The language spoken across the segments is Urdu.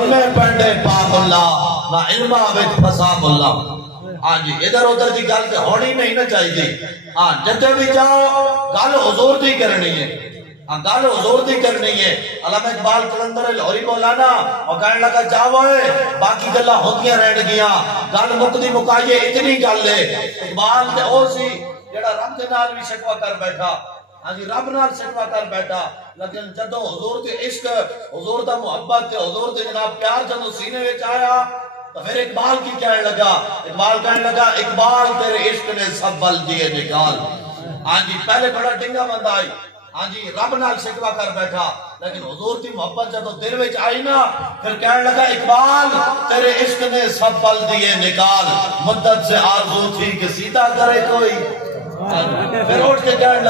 میں پڑھے پاک اللہ نہ علمہ وچ فساد اللہ۔ ہاں جی ادھر ادھر دی گل تے ہونی نہیں نہ چاہیے۔ ہاں جتے بھی جاؤ گل حضور دی کرنی ہے، گل حضور دی کرنی ہے۔ علامہ اقبال قلندر لاہوری مولانا اور کہنے لگا جاؤ باقی گلاں ہوندیاں رہن گیاں، گل مکدی مکائیے اتنی گل ہے۔ اقبال تے او سی جڑا رب دے نال بھی شکوا کر بیٹھا، ہاں جی رب نال شکوا کر بیٹھا، لیکن جدو حضور تے عشق، حضور دا محبت تے حضور دے جناب پیار جدو سینے وچ آیا تو پھر اقبال کی کہنے لگا، اقبال کہنے لگا اقبال تیرے عشق نے سب بل دیے نکال۔ ہاں جی پہلے بڑا ڈنگا بندہ آئی، ہاں جی رب نال شکوا کر بیٹھا، لیکن حضور کی محبت جدو دل وچ آئی نا پھر کہنے لگا اقبال تیرے عشق نے سب بل دیے نکال، مدت سے آرزو تھی کہ سیدھا کرے کوئی۔ پھر اٹھ کے کہنے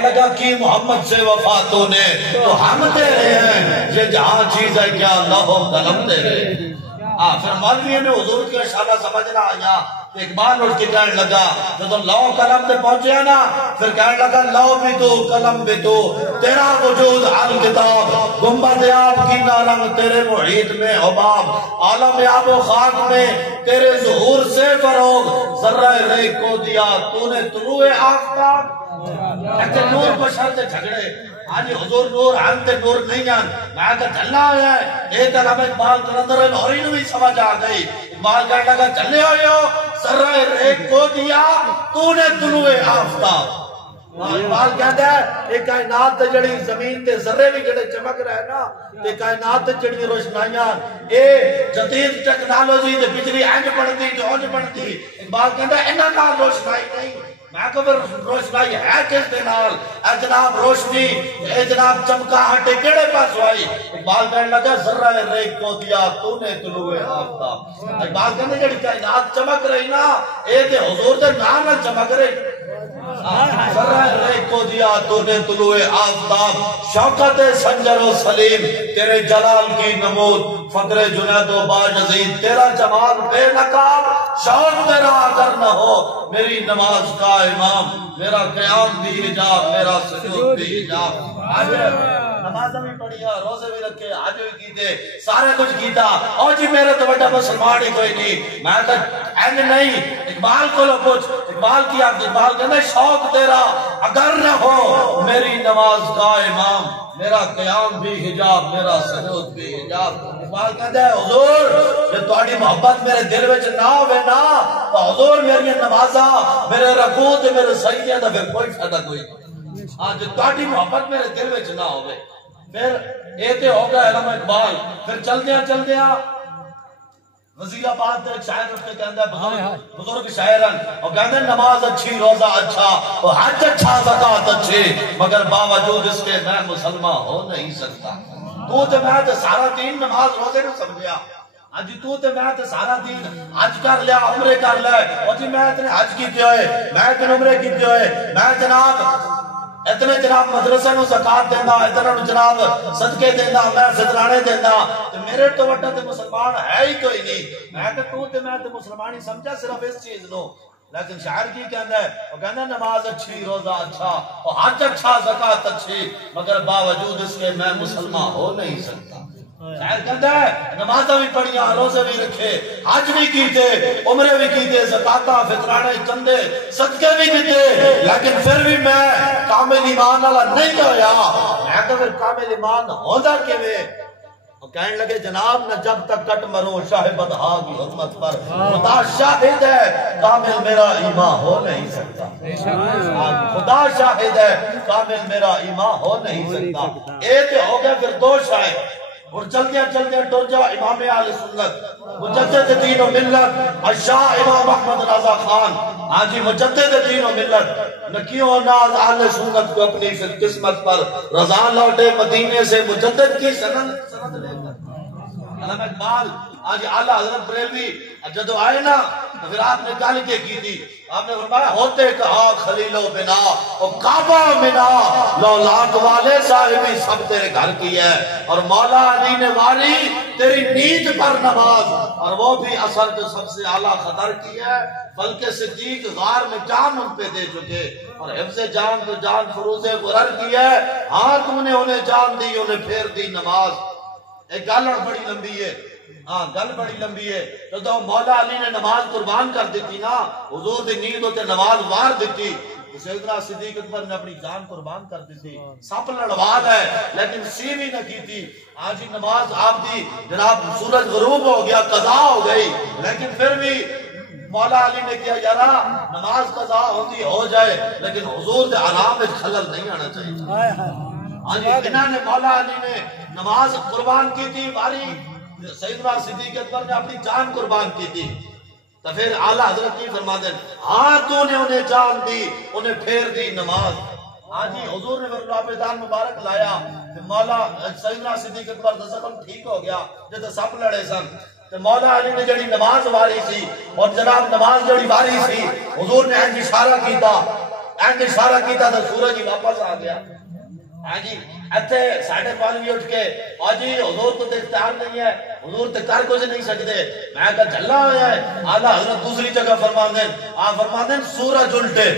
لگا کی محمد سے وفا تو نے تو ہم تیرے ہیں، یہ جہاں چیز ہے کیا لوح و قلم تیرے۔ پھر مولوی نے حضور کی اشارہ سمجھنا آیا، اقبال اٹھ کے کہنے لگا جب لوح و قلم پہ پہنچے نا پھر کہنے لگا لوح بھی تو قلم بھی تو، تیرا وجود عن کتاب، گنبد آب کی نارنگ تیرے محیط میں حباب، عالم آب و خاک میں تیرے ظہور سے فروغ، ذرہ ریگ کو دیا تو نے طلوع آفتاب۔ ایسے نور بشر سے جھگڑے، آج حضور نور ہم تے نور نہیں جان، میں کہ چلنا ہویا ہے۔ ایک علامہ اقبال قلندر لاہوری نے بھی سمجھ آ گئی، اقبال کہنے لگا چلنے ہوئے ہو، ذرہ ریگ کو دیا تو نے طلوع آفتاب۔ اقبال کہتا ہے ایک کائنات تے جڑی زمین تے ذرے بھی جڑے چمک رہے نا تے کائنات تے جڑی روشنائیاں اے جدید ٹیکنالوجی تے بجلی انج بنتی تے اونج بنتی۔ اقبال کہتا ہے انہاں نال روشنائی نہیں، میں کہ روشنائی ہے کس دے نال؟ اے جناب روشنی، اے جناب چمکاہٹ کیڑے پاسوں آئی؟ اقبال کہنے لگا ذرہ ریگ کو دیا تو نے طلوع آفتاب۔ اقبال کہنے جڑی کائنات چمک رہی نا اے تے حضور دے نام نال چمک رہی۔ ذرہ ریگ کو دیا تو نے طلوع آفتاب، شوکت سنجر و سلیم تیرے جلال کی نمود، فقر جنید و باجزید تیرا جمال بے نقاب، شوق تیرا اگر نہ ہو میری نماز کا امام، میرا قیام بھی حجاب میرا سجود بھی حجاب۔ آج نمازیں بھی پڑھیا، روزے بھی رکھے، آج بھی کیتے، سارے کچھ کیتا، اور جی میرے تو بڑا مسلمان ہی کوئی نہیں، میں تو اینڈ نہیں۔ اقبال کو لو پوچھ، اقبال کیا اقبال کہنے شوق تیرا اگر نہ ہو میری نماز کا امام، میرا قیام بھی حجاب میرا سجود بھی حجاب۔ اقبال کہتا ہے حضور جب تہاڈی محبت میرے دل وچ نہ ہوے نا تو حضور میری نمازاں میرے رکوع تے میرے سجدے دا پھر کوئی فائدہ کوئی نہیں۔ ہاں جب تہاڈی محبت میرے دل وچ نہ ہوے پھر اے تے ہو گیا علامہ اقبال۔ پھر چلدیاں وزیر آباد ایک شاعر اس کے کہندہ ہے بزرگ شاعرن اور کہندہ ہے نماز اچھی روزہ اچھا اور حج اچھا زکاة اچھی مگر باوجود اس کے میں مسلمان ہو نہیں سکتا۔ تو تے میں تے سارا دین نماز روزے نہ سمجھیا، آج تو تے میں تے سارا دین حج کر لیا عمرے کر لیا، اور جی میں اتنے حج کیتے ہوئے میں اتنے عمرے کیتے ہوئے میں جناب اتنے جناب مدرسے نو زکاة دینا، اتنے جناب صدقے دینا، میں فطرانے دینا، تو میرے تو وڈا تے مسلمان ہے ہی کوئی نہیں۔ میں کہ تو تے میں تے مسلمان ہی سمجھا صرف اس چیز نو، لیکن شاعر کی کہندا ہے وہ کہندا ہے نماز اچھی روزہ اچھا اور حج اچھا زکاة اچھی مگر باوجود اس کے میں مسلمان ہو نہیں سکتا۔ شاعر کہتا ہے نمازیں بھی پڑھیاں، روزے بھی رکھے، حج بھی کیتے، عمرے بھی کیتے، زکاة فطرانے چندے صدقے بھی کیتے، لیکن پھر بھی میں کامل ایمان والا نہیں ہویا۔ میں کہ پھر کامل ایمان ہوندا کیویں؟ وہ کہنے لگے جناب نہ جب تک کٹ مروں شاہ بدہا کی حرمت پر، خدا شاہد ہے کامل میرا ایمان ہو نہیں سکتا۔ خدا شاہد ہے کامل میرا ایمان ہو نہیں سکتا۔ ایک ہو گیا پھر دو شاہد اور چلدیاں ٹر جا امام اہل سنت مجدد دین و ملت الشاہ امام احمد رضا خان، ہاں جی مجدد دین و ملت نکیوں ناز اہل سنت کو اپنی فی قسمت پر، رضا لوٹے مدینے سے مجدد کی سند لے کر۔ علامہ اقبال آج اعلیٰ حضرت بریلوی جدو آئے نا تو پھر آپ نے گل کے کی تھی، آپ نے فرمایا ہوتے کہا خلیل و بنا اور کعبہ منا، لولاک والے صاحبی سب تیرے گھر کی ہے، اور مولا علی نے واری تیری نیند پر نماز، اور وہ بھی اثر جو سب سے اعلیٰ خطر کی ہے، بلکہ صدیق غار میں جان ان پہ دے چکے، اور حفظ جان تو جان فروز غرر کی ہے، ہاں تم نے انہیں جان دی انہیں پھیر دی نماز۔ ایک گل بڑی لمبی ہے، ہاں گل بڑی لمبی ہے. جدو مولا علی نے نماز قربان کر دیتی نا، حضور دی نیند ہوتے نماز وار دیتی، سیدنا صدیق اکبر نے اپنی جان قربان کر دی تھی. سپ لڑواد ہے لیکن سی بھی نہ کی تھی. آج نماز آپ دی جناب سورج غروب ہو گیا، قضا ہو گئی، لیکن پھر بھی مولا علی نے کیا یارا نماز قضا ہوتی ہو جائے لیکن حضور دے آرام میں خلل نہیں آنا چاہیے. آج انہوں نے مولا علی نے نماز قربان کی تھی، باری سیدنا صدیق اکبر نے اپنی جان قربان کی تھی. تو پھر اعلیٰ حضرت کی فرما دیں ہاں تو نے انہیں جان دی، انہیں پھیر دی نماز. ہاں جی حضور نے لابدان مبارک لایا، مولا سیدنا صدیق اکبر کا زخم ٹھیک ہو گیا جب سپ لڑے سن. تو مولا علی نے جڑی نماز واری سی اور جناب نماز جڑی واری سی، حضور نے اینج اشارہ کیتا تو سورج ہی واپس آ گیا. ہاں جی ایتھے 5:30 اٹھ کے ہاں جی حضور کو اختیار نہیں ہے، حضور تے کر کچھ نہیں سکتے، میں کہا جھلا ہوا ہے. اعلیٰ حضرت دوسری جگہ فرماندے آپ فرماندے سورج الٹے،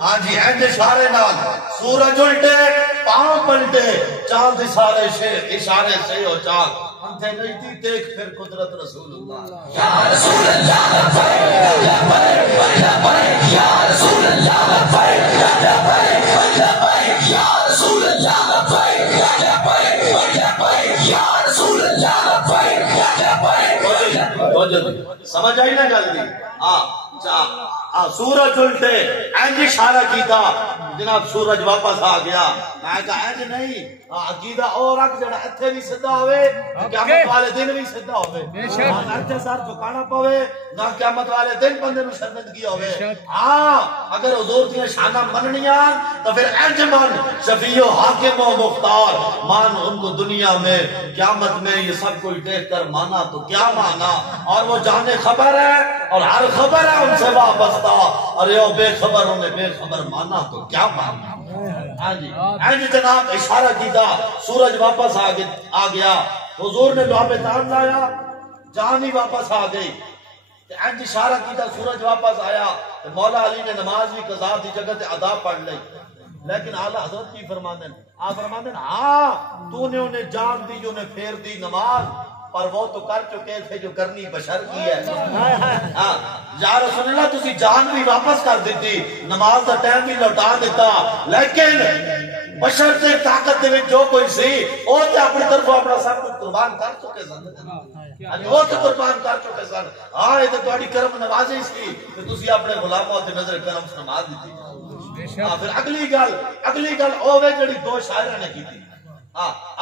ہاں جی اینج اشارے نال سورج الٹے پاؤں پلٹے، چاند اشارے سے ہو چاند انتے نہیں تھی دیکھ پھر قدرت رسول اللہ. یا رسول اللہ لبیک لبیک لبیک یا رسول اللہ لبیک لبیک لبیک یا رسول اللہ لبیک لبیک لبیک یا رسول اللہ لبیک لبیک. سمجھ آئی نا گل دی؟ سورج الٹے اینج اشارہ کیتا، جناب سورج واپس آ گیا. میں کہا اینج نہیں عقیدہ اور رکھ جڑا ایتھے بھی سیدھا ہوئے قیامت والے دن بھی سیدھا ہوئے، نہ ایتھے سر جھکانا پوے نہ قیامت والے دن بندے نو شرمندگی ہوئے. ہاں اگر حضور دی شانہ مننیاں تو پھر اینج من شفیع و حاکم و مختار مان ان کو دنیا میں، قیامت میں یہ سب کوئی دیکھ کر مانا تو کیا مانا. اور وہ جانے خبر ہے اور ہر خبر ہے ان سے وابستہ، ارے او بے خبر انہیں بے خبر مانا تو کیا مانا. ہاں جی اینج جناب اشارہ کیتا، سورج واپس آ گیا، حضور نے دعا پہ تان لایا، جان ہی واپس آ گئی. اینج اشارہ کیتا سورج واپس آیا، مولا علی نے نماز بھی قضا دی جگہ تے ادا پڑھ لی. لیکن اعلیٰ حضرت کی فرماندن آپ فرماندن ہاں تو نے انہیں جان دی، انہیں پھیر دی نماز، پر وہ تو کر چکے تھے جو کرنی بشر کی ہے. یا رسول اللہ تسی جان بھی واپس کر دیتی، نماز دا ٹائم بھی لوٹا دیتا، لیکن بشر سے طاقت دے جو کوئی سی وہ تے اپنی طرف اپنا سب کچھ قربان کر چکے سن، وہ تے قربان کر چکے سن. ہاں یہ تو تہاڈی کرم نوازی سی کہ تسی اپنے غلاموں تے نظر کرم فرما دیتی. پھر اگلی گل اوے جڑی دو شاعرہ نے کی تھی.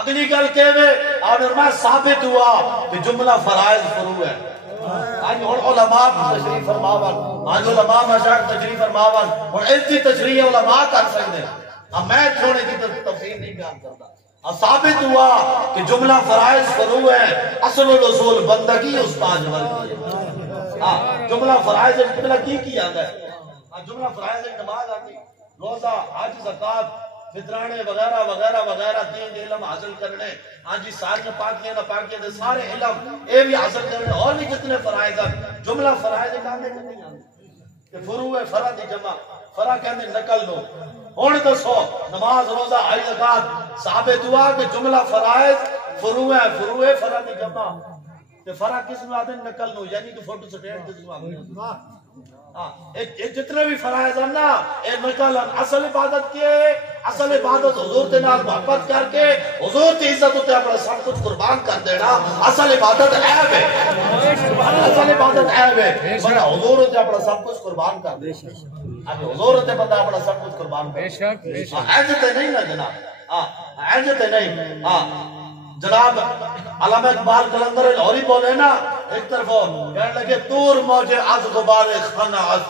اگلی گل کہوے آپ نے ثابت ہوا کہ جملہ فرائض فرو ہے. آج علماء تشریف فرماون، آج علماء مشاہد تشریف فرماون اور ایسی تشریح علماء کر سکتے ہیں. اب میں چھوڑے کی تفسیر نہیں بیان کرتا. ثابت ہوا کہ جملہ فرائض فرو ہے، اصل الاصول بندگی استاد ورگی ہے. جملہ فرائض جملہ کی آتا ہے؟ جملہ فرائض نماز آتی، روزہ، حج، زکات، فطرانے وغیرہ وغیرہ وغیرہ، دین علم حاصل کرنے، ہاں جی ساری پاکیاں ناپاکیاں دے سارے علم اے بھی حاصل کرنے، اور بھی جتنے فرائض ہیں. جملہ فرائض کہندے کہ نہیں آندے کہ فروع ہے فرا دی جمع، فرا کہندے نقل دو. ہن دسو نماز روزہ حج زکات ثابت ہوا کہ جملہ فرائض فروع ہے فرا دی جمع، تے فرا کس نو آدھے نقل نو، یعنی کہ فوٹو سٹیٹ جس نو آدھے جتنے بھی فرائض ہیں نا اے نقل ہیں. اصل عبادت کیے، اصل عبادت حضور دے نال محبت کر کے حضور کی عزت تے اپنا سب کچھ قربان کر دینا. اصل عبادت عیب ہے، اصل عبادت عیب ہے، بڑا حضور تے اپنا سب کچھ قربان کر دے. اب حضور تے بندہ اپنا سب کچھ قربان کر دے، عزت نہیں نا جناب، عزت نہیں. جناب علامہ اقبال قلندر لاہوری بولے نا، ایک طرف کہنے لگے طور موجے از غبار خانہ است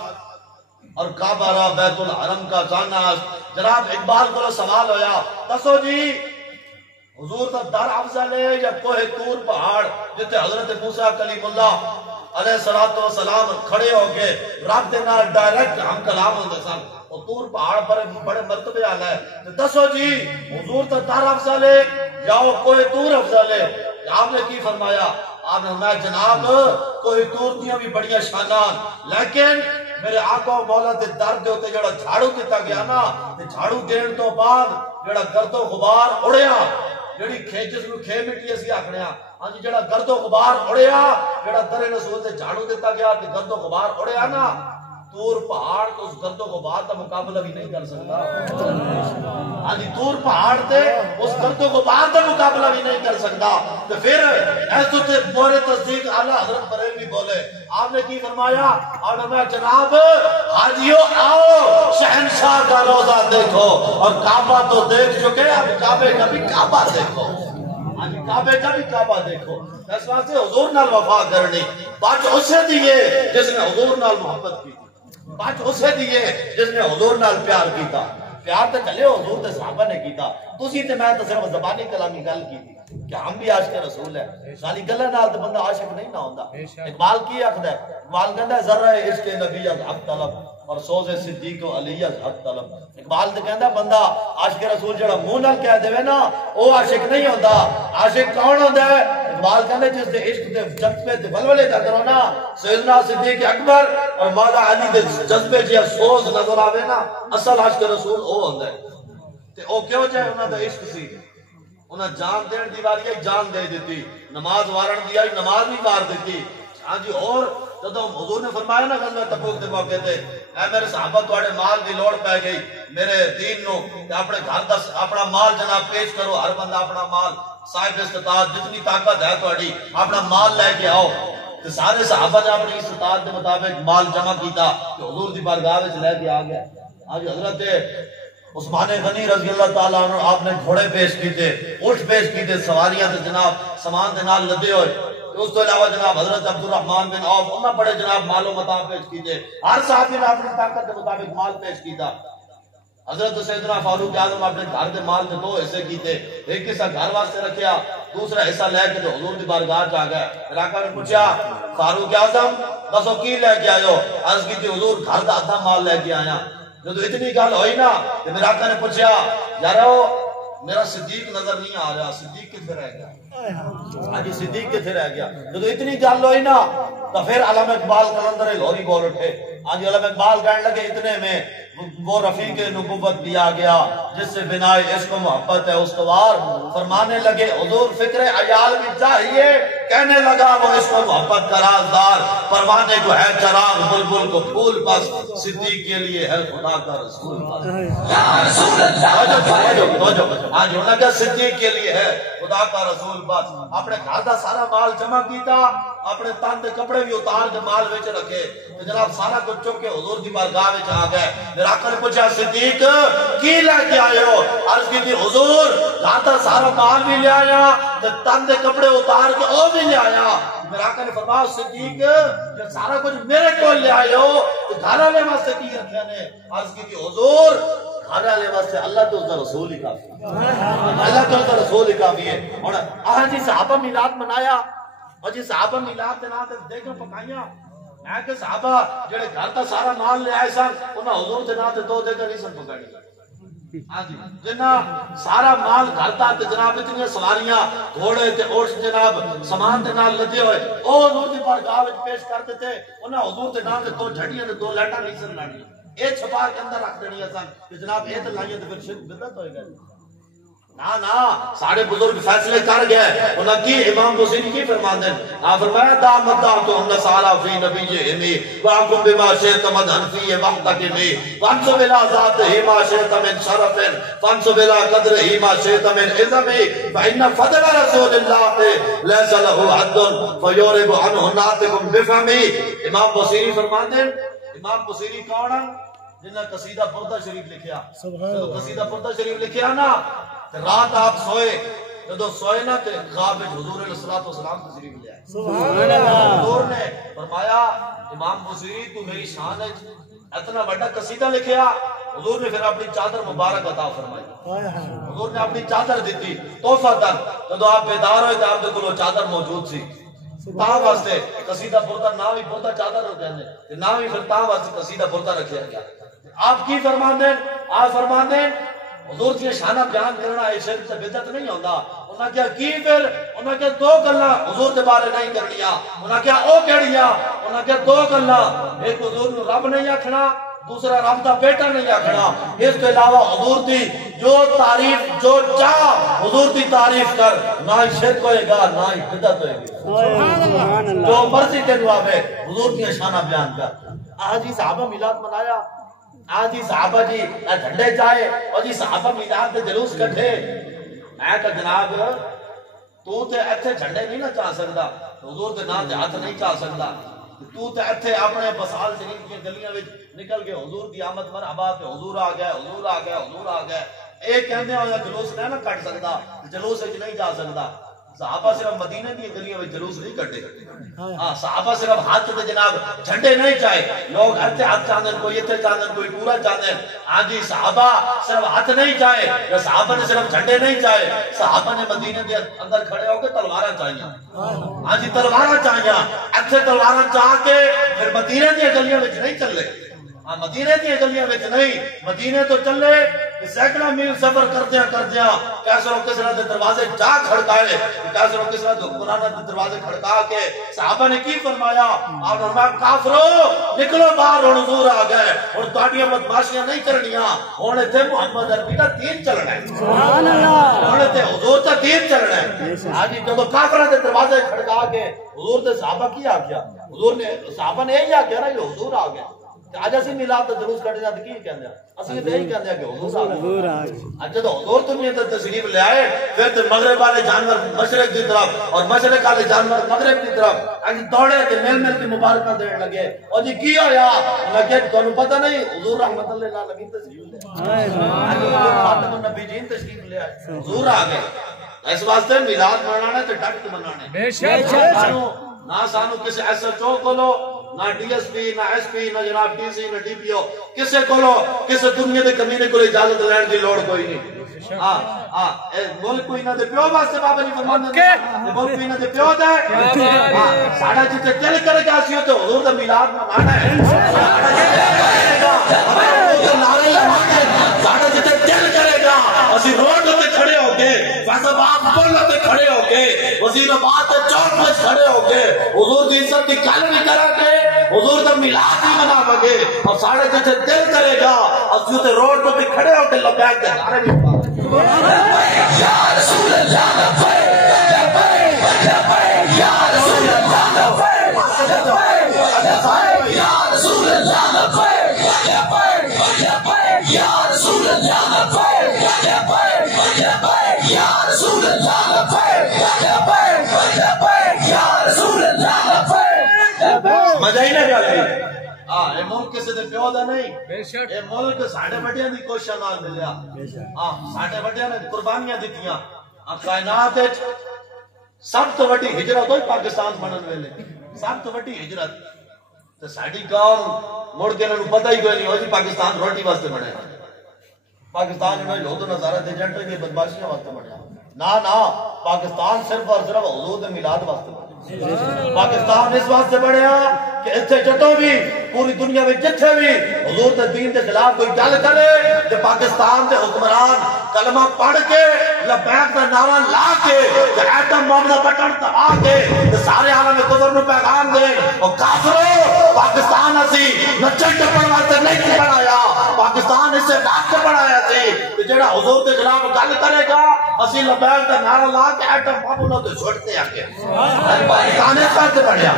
اور کعبہ را بیت الحرم کا جانا است. جناب اقبال کو سوال ہویا دسو جی حضور دا در افضل ہے یا کوہ طور پہاڑ جتے حضرت موسیٰ کلیم اللہ علیہ السلام کھڑے ہو کے رب دے نال ڈائریکٹ ہم کلام ہوندے سن، اور طور پہاڑ پر بڑے مرتبے والا ہے. دسو جی حضور دا در افضل ہے یا کوہ طور افضل ہے؟ آپ نے کی فرمایا؟ آپ نے فرمایا جناب کوہ طور دیاں بھی بڑیاں شانان، لیکن میرے آقا و مولا دے در دے ہوتے جڑا جھاڑو دیتا گیا نا، جھاڑو دین تو بعد جڑا گرد و غبار اڑیا جڑی جس نو کھے مٹی اسی آکھنے ہاں جی جڑا گرد و غبار اڑیا جڑا در رسول تے جھاڑو دیتا گیا تے گرد و غبار اڑیا نا تور پہاڑ تو اس گرد و غبار کا مقابلہ بھی نہیں کر سکتا ہاں جی تور پہاڑ تے اس گرد و غبار کا مقابلہ بھی نہیں کر سکتا تو پھر ایسو تے مورے تصدیق اعلیٰ حضرت بریلوی بولے آپ نے کی فرمایا آپ نے فرمایا جناب حاجیو آؤ شہنشاہ کا روزہ دیکھو اور کعبہ تو دیکھ چکے اب کعبے کا بھی کعبہ دیکھو کعبے کا بھی کعبہ دیکھو اس واسطے حضور نال وفا کرنی بات اسے دیئے جس نے حضور نال محبت کی بات اسے دیئے جس نے حضور نال پیار کیتا پیار تے چلے حضور تے صحابہ نے کیتا تسی تے میں تے صرف زبانی کلامی گل کی کہ ہم بھی عاشق رسول ہے خالی گلاں نال تے بندہ عاشق نہیں نہ ہوندا اقبال کی آکھدا ہے اقبال کہندا ہے ذرہ عشق نبی از حق طلب اور سوز صدیق و علی از حق طلب اقبال تے کہندا بندہ عاشق رسول جڑا منہ نال کہہ دے نا او عاشق نہیں ہوندا عاشق کون ہوندا ہے اقبال کہندا جس دے عشق دے جذبے تے ولولے دا کرو نا سیدنا صدیق اکبر اور مولا علی دے جذبے جے سوز نظر آوے نا اصل عاشق رسول او ہوندا ہے تے او کیوں جے انہاں دا عشق سی انہاں جان دین دی واری جان دے دیتی نماز وارن دی آئی نماز بھی وار دیتی ہاں جی اور جدوں حضور نے فرمایا نا غزوہ تبوک دے موقع تے اے میرے صحابہ تواڈے مال دی لوڑ پے گئی میرے دین نو تے اپنے گھر دا اپنا مال جناب پیش کرو ہر بندہ اپنا مال صاحب استطاعت جتنی طاقت ہے تواڈی اپنا مال لے کے آؤ تے سارے صحابہ نے اپنی استطاعت دے مطابق مال جمع کیتا کہ حضور دی بارگاہ وچ لے کے آ گیا آج حضرت عثمان غنی رضی اللہ تعالیٰ عنہ آپ نے گھوڑے پیش کیتے اونٹ پیش کیتے سواریاں تے جناب سامان دے نال لدے ہوئے اس تو علاوہ جناب حضرت عبد الرحمن بن عوف انہاں بڑے جناب مال و متاع پیش کیتے ہر صحابی نے اپنی طاقت کے مطابق مال پیش کیتا حضرت سیدنا فاروق اعظم اپنے گھر دے مال دے 2 حصے کیتے ایک حصہ گھر واسطے رکھیا دوسرا حصہ لے کے حضور دی بارگاہ چ آ گئے علاقہ نے پوچھا فاروق اعظم دسو کی لے کے آئے ہو عرض کی حضور گھر دا آدھا مال لے کے آیا جب اتنی گل ہوئی نا تو میرے آقا نے پوچھا یارو میرا صدیق نظر نہیں آ رہا صدیق کتنے رہ گیا ہاں جی صدیق کتنے رہ گیا جب اتنی گل ہوئی نا تو پھر علامہ اقبال قلندر لاہوری بول اٹھے ہاں جی علامہ اقبال کہنے لگے اتنے میں وہ رفیق نبوت بھی آ گیا جس سے بنا عشق و محبت ہے استوار فرمانے لگے حضور فکر عیال بھی چاہیے کہنے لگا وہ عشق و محبت کا رازدار پروانے کو ہے چراغ بلبل کو پھول پس صدیق کے لیے ہے خدا کا رسول آج ہونا کیا صدیق کے لیے ہے خدا کا رسول بس اپنے گھر دا سارا مال جمع کیتا اپنے تن دے کپڑے بھی اتار کے مال وچ رکھے جناب سارا کچھ چک کے حضور دی بارگاہ وچ آ گئے میرا آقا نے پوچھا صدیق کی لے کے آئے ہو عرض کی تھی حضور گھر دا سارا مال بھی لے آیا تے تن دے کپڑے اتار کے او بھی لے آیا میرا آقا نے فرمایا صدیق جب سارا کچھ میرے کو لے آئے ہو تو گھر والے واسطے کی رکھے نے عرض کی تھی حضور گھر والے واسطے اللہ تو اس دا رسول ہی کافی اللہ تو اس دا رسول ہی کافی ہے اور آہاں جی صحابہ میلاد منایا اور جی صحابہ میلاد دے نام تے دیکھو پکائیاں میں کہ صحابہ جڑے گھر دا سارا مال لے آئے سن انہاں حضور دے نام تے 2 دے کے نہیں سن پکڑی ہاں جی جنہ سارا مال گھر دا تے جناب اتنی سواریاں گھوڑے تے اوٹھ جناب سامان دے نال لدے ہوئے او حضور دی بارگاہ وچ پیش کرتے تھے انہاں حضور دے نام تے 2 جھڑیاں تے 2 لائٹاں نہیں سن لانی اے چھپا کے اندر رکھ دینی سن کہ جناب اے تے لائیاں تے پھر شرک بدعت ہوئے گا نا نا سارے بزرگ فیصلے کر گئے انہاں کی امام بصیری کی فرماندے ہیں فرمایا دامت دعوتو ہم نسالا فی نبی امی وعکم بما شیط مدھن فی وقتکمی فانسو بلا ذات ہی ما شیط من شرفن فانسو بلا قدر ہی ما شیط من عظمی فإن فضل رسول اللہ لیس لہو حد فیورب عنہ ناتکم بفہمی امام بصیری فرماندے امام بصیری کون ہے جنہاں قصیدہ پردہ شریف لکھیا قصیدہ پردہ شریف لکھیا نا رات آپ سوئے جدو سوئے نا تے خواب حضور علیہ الصلوۃ والسلام تشریف لے آئے سبحان اللہ حضور نے فرمایا امام بصیری تو میری شان ہے اتنا بڑا قصیدہ لکھیا حضور نے پھر اپنی چادر مبارک عطا فرمائی حضور نے اپنی چادر دیتی تحفہ دن جدو آپ بیدار ہوئے تے آپ دے کول چادر موجود سی تاں واسطے قصیدہ پردہ نام ہی پردہ چادر ہو کہندے تے نام ہی پھر تاں واسطے قصیدہ پردہ رکھیا گیا آپ کی فرماندے آپ فرماندے حضور کی شانہ بیان کرنا ہے شرک سے بدعت نہیں ہوتا انہاں کیا کی پھر انہاں کیا 2 گلاں حضور دے بارے نہیں کرنیاں انہاں کیا او کہڑیاں انہاں کیا 2 گلاں ایک حضور نو رب نہیں آکھنا دوسرا رب دا بیٹا نہیں آکھنا اس کے علاوہ حضور دی جو تعریف جو چاہ حضور دی تعریف کر، نہ شرک ہوئے گا نہ بدعت ہوئے گی، جو مرضی تینوں آوے حضور دی شانہ بیان کر۔ آج ہی صحابہ میلاد منایا، آج ہی صحابہ جی جھنڈے چاہے اور جی صحابہ میلاد دے جلوس کٹھے، میں کہ جناب تو تے ایتھے جھنڈے نہیں نہ چاہ سکدا، حضور دے نام تے ہاتھ نہیں چاہ سکدا، تو تے ایتھے اپنے بسال شریف کی گلیاں وچ نکل کے حضور دی آمد مرحبا تے حضور آ گئے، حضور آ گئے، حضور آ گئے، اے کہندے ہویا جلوس نہ کٹ سکدا، جلوس وچ نہیں جا سکدا۔ صحابہ صرف مدینے دی گلیاں وچ جلوس نہیں کٹے، ہاں صحابہ صرف ہاتھ تے جناب جھنڈے نہیں چاہے، لوگ ایتھے ہاتھ چاندن، کوئی ایتھے چاندن، کوئی پورا چاندن، ہاں جی صحابہ صرف ہاتھ نہیں چاہے، یا صحابہ نے صرف جھنڈے نہیں چاہے، صحابہ نے مدینے دے اندر کھڑے ہو کے تلواراں چاہیاں، ہاں جی تلواراں چاہیاں، ایتھے تلواراں چاہ کے پھر مدینے دی گلیاں وچ نہیں چلے، ہاں مدینے دی گلیاں وچ نہیں، مدینے تو چلے سینکڑا میل سفر کردیاں کیسر و کسرا دے دروازے جا کھڑکائے، کیسر و کسرا دے حکمراناں دے دروازے کھڑکا کے صحابہ نے کی فرمایا؟ آپ نے فرمایا کافرو نکلو باہر، ہن حضور آ گئے، ہن تہاڈیاں بدماشیاں نہیں کرنیاں، ہن ایتھے محمد عربی دا دین چلنا ہے، سبحان اللہ، ہن ایتھے حضور دا دین چلنا ہے۔ ہاں جی جدوں کافراں دے دروازے کھڑکا کے حضور دے صحابہ کی آکھیا؟ حضور نے صحابہ نے یہی آکھیا نا کہ حضور آ گئے، آج اسی میلاد تے جلوس کٹے جاتے کی کہندے ہیں؟ اسی تے یہی کہندے ہیں کہ حضور آ گئے۔ اج جدوں حضور دنیا تے تشریف لے آئے، پھر تے مغرب والے جانور مشرق دی طرف اور مشرق والے جانور مغرب دی طرف اج دوڑے تے مل کے مبارکاں دین لگے، اور جی کی ہویا؟ لگے تانوں پتہ نہیں حضور رحمت اللہ علیہ تشریف لے آئے، اج خاتم النبیین تشریف لے آئے، حضور آ گئے۔ اس واسطے میلاد منانا تے ڈٹ کے منانا ہے، بے شک نہ سانو کسی ایسا چو کولو، نہ ڈی ایس پی، نہ ایس پی، نہ جناب ڈی سی، نہ ڈی پی او، کسے کولو کسے دنیا دے کمینے کو اجازت لین دی لوڑ کوئی نہیں۔ ہاں ہاں ملک کوئی نہ دے پیو واسطے بابا جی فرماندے نے، ملک کوئی نہ دے پیو دے، ہاں ساڈا جتے دل کرے گا اسی تے حضور دا میلاد منانا ہے، ساڈا جتے دل کرے گا اسی روڈ تے کھڑے ہو کے، فیصل باغ پل تے کھڑے ہو کے، وزیر آباد تے چوک تے کھڑے ہو کے حضور دی عزت دی گل بھی کرا کے حضور دا میلاد بھی مناواں گے، اور ساڈے جتے دل کرے گا اسی تے روڈ تے کھڑے ہو کے لبیک دے نعرے بھی پاواں، یا رسول اللہ لبیک لبیک لبیک، یا رسول اللہ لبیک لبیک، یا رسول اللہ لبیک لبیک لبیک، یا رسول اللہ لبیک لبیک لبیک، یا رسول اللہ لبیک لبیک لبیک، یا رسول اللہ لبیک لبیک۔ مزہ ہی نہ گیا ہاں اے ملک کسے دے پیو دا نہیں، اے ملک ساڈے وڈیاں دی کوششاں نال ملیا، ہاں ساڈے وڈیاں نے قربانیاں دتیاں، کائنات وچ سب تو وڈی ہجرت ہوئی پاکستان بنن ویلے، سب تو وڈی ہجرت تے ساڈی قوم مڑ کے انہاں نوں پتہ ہی کوئی نہیں ہو جی پاکستان روٹی واسطے بنیا، پاکستان میں لوگ نظارہ دے جنٹ کی بدماشیاں واسطے بنیا، نہ پاکستان صرف اور صرف حضور دے میلاد واسطے بنیا، پاکستان اس واسطے بنیا کہ اتھے جدوں بھی پوری دنیا میں جتھے بھی حضور دے دین دے خلاف کوئی گل کرے تے پاکستان دے حکمران کلمہ پڑھ کے لبیک دا نعرہ لا کے تے ایٹم بم دا بٹن دبا کے تے سارے عالم کفر نوں پیغام دے، او کافرو پاکستان اسی نچن ٹپن واسطے نہیں بنایا، پاکستان اسے ڈاک کے بنایا سی کہ جڑا حضور دے خلاف گل کرے گا اسی لبیک دا نعرہ لا کے ایٹم بم نوں تے چھوڑتے آ کے، پاکستان اس واسطے بنیا،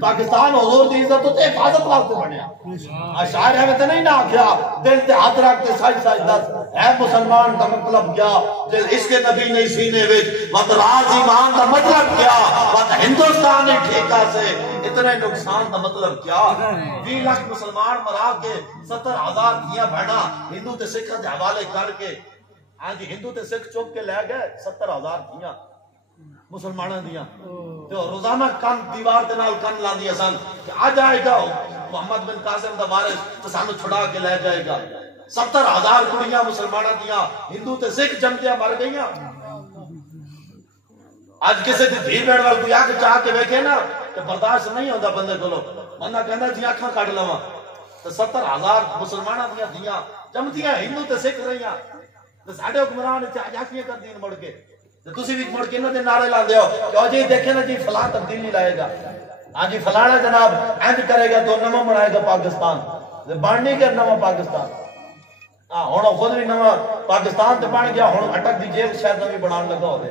پاکستان حضور دی عزت تے حفاظت واسطے بنیا، اشعار ہے تے نہیں نہ آکھیا دل تے ہاتھ رکھ کے سچ سچ دس اے مسلمان کا مطلب کیا، دل اس کے نبی نہیں سینے وچ وقت راز ایمان دا مطلب کیا، وقت ہندوستان نے ٹھیکا سے اتنے نقصان دا مطلب کیا، 20 لاکھ مسلمان مرا کے 70,000 دیا بہنا ہندو تے سکھ دے حوالے کر کے، ہاں جی ہندو تے سکھ چوک کے لے گئے 70,000 دیا مسلمانوں دیا، تو روزانہ کن دیوار دے نال کن لاندی سن کہ آ جائے گا محمد بن قاسم دا وارث تو سانو چھڑا کے لے جائے گا، 70,000 کڑیاں مسلمانوں دیا ہندو تے سکھ جمدیاں مر گئیاں، آج کسی دی دھی بہن وال کوئی آنکھ چاہ کے ویکھے نا تو برداشت نہیں ہوتا بندے کولو، بندہ کہندا جی اکھاں کڈ لواں، تو 70,000 مسلمانوں دیا دھیاں جمدیاں ہندو تے سکھ رہیاں، تو ساڈے حکمران اتنے آج آکھیاں کر دین مڑ کے، تسی بھی مڑ کے انہاں دے نعرے لاندے ہو کہ جی دیکھیں نا جی فلاں تبدیلی لائے گا، ہاں جی فلانا جناب اینج کرے گا تو نواں بنائے گا پاکستان، بن نہیں کر نواں پاکستان، ہوں خود بھی نواں پاکستان تے بن گیا ہوں اٹک دی جیل شاید نویں بنان لگا ہوے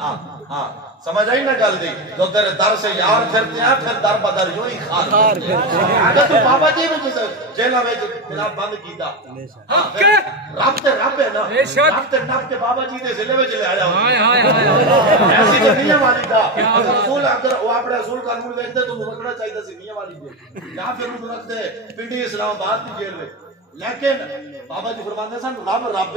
ہاں ہاں سمجھ آئی نا گل دی جو تیرے در سے یار پھرتے ہیں پھر در بدر یوں ہی خان اگر تو بابا جی نے جیلہ میں جناب بند کیتا ہاں رب ہے نا رب تے نب کے بابا جی نے ضلع میں چلے آیا ایسی تو میاں والی کا رسول اگر وہ اپنے رسول قانون ویکھتے تو رکھنا چاہیے سی میاں والی کو یا پھر انہوں رکھ دے پنڈی اسلام آباد کی جیل میں لیکن بابا جی فرماتے سن رب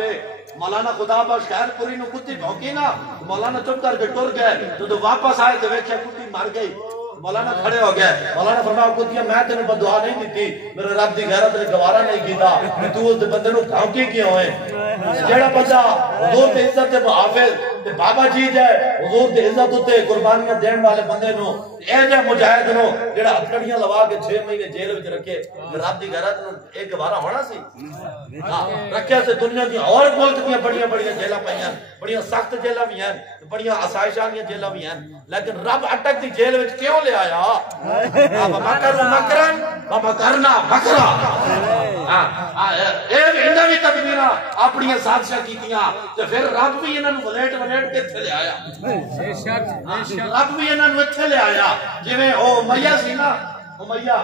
مولانا خدا بخش خیر پوری نو کتی بھونکی نا مولانا چپ کر کے ٹر گئے تو واپس آئے تو ویکھیا کتی مر گئی مولانا کھڑے ہو گئے مولانا فرمایا کتیا میں تینوں بدعا نہیں دیتی میرے رب دی غیرت نے گوارا نہیں کیتا تو اس بندے نو بھونکی کیوں ہے جیڑا بندہ حضور دی عزت دے محافظ تے بابا جی دے حضور دی عزت تے قربانیاں دین والے بندے نو اے جے مجاہد نو جیڑا ہتھکڑیاں لوا کے 6 مہینے جیل وچ رکھے رب دی غیرت نو ایک گوارا ہونا سی رکھیا سے دنیا دی اور ملک دی بڑیاں بڑیاں جیلاں پئیاں بڑیاں سخت جیلاں بھی ہیں بڑیاں آسائشاں دی جیلاں بھی ہیں لیکن رب اٹک دی جیل وچ کیوں لے آیا اب مکر مکرن ومکرنا مکرا اے انہاں بھی تدبیراں اپنی سازشاں کیتیاں تے پھر رب بھی انہاں نوں ولیٹ کے ایتھے لے آیا بے شک رب بھی انہاں نوں ایتھے لے آیا جویں او امیہ سی نا امیہ